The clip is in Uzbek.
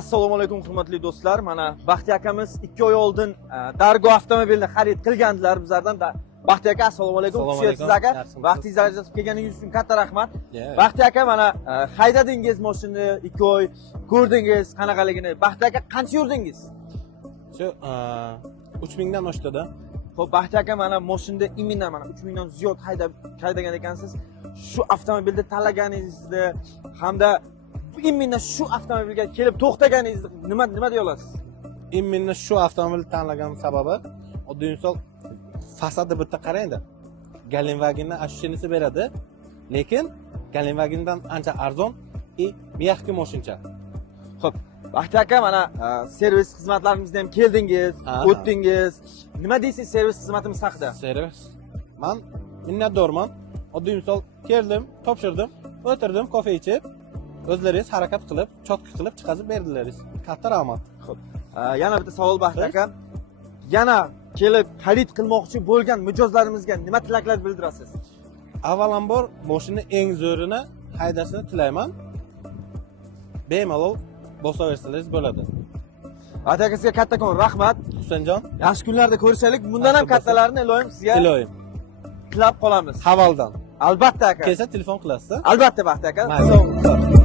Assalomu alaykum hurmatli do'stlar. Mana Baxtiy akamiz 2 oy oldin Dargo avtomobilni xarid qilgandilar bizlardan. Baxtiy aka, assalomu alaykum. Xushsiz aka. Vaqtingizni ajratib kelganingiz uchun katta rahmat. Baxtiy aka, mana haydadingiz mashinani 2 oy, ko'rdingiz qanaqaligini. Baxtiy aka, qancha yurdingiz? Shu 3000 dan oshdi-da. Xo'p, Baxtiy aka, mana mashinada imindan mana 3000 dan ziyod haydagan ekansiz. Shu avtomobilni tanlaganingizni hamda imminni shu avtomobilga kelib to'xtaganingizni nima deya olasiz? Imminni shu avtomobilni tanlaganim sababi oddiy misol fasadi bitta qarangda. Galenwagenni ashushunisi beradi, lekin Galenwagendan ancha arzon miyaqki mashincha. Xo'p, Baxtiy aka, mana servis xizmatlarimizda ham keldingiz, o'tdingiz. Nima deysiz servis xizmatimiz haqida? Servis. Men minnatdorman. Oddiy misol keldim, topshirdim, o'tirdim, kofe ichib, o'zlaringiz harakat qilib, chotka qilib chiqazib berdilaringiz. Katta rahmat. Xo'p. Yana bitta savol Baxtiy aka. Yana kelib xarid qilmoqchi bo'lgan mijozlarimizga nima tilaklar bildirasiz? Avvalambor mashina eng zo'rini haydashini tilayman. Bemalol bosaversangiz bo'ladi. Baxtiy aka, sizga kattakon rahmat. Husanjon, yaxshi kunlarda ko'rishaylik. Bundan ham kattalarini iloyim sizga tilab qolamiz. Havoldan. Albatta aka. Kelsa telefon qilasiz. Albatta Baxtiy aka. Sog' bo'ling.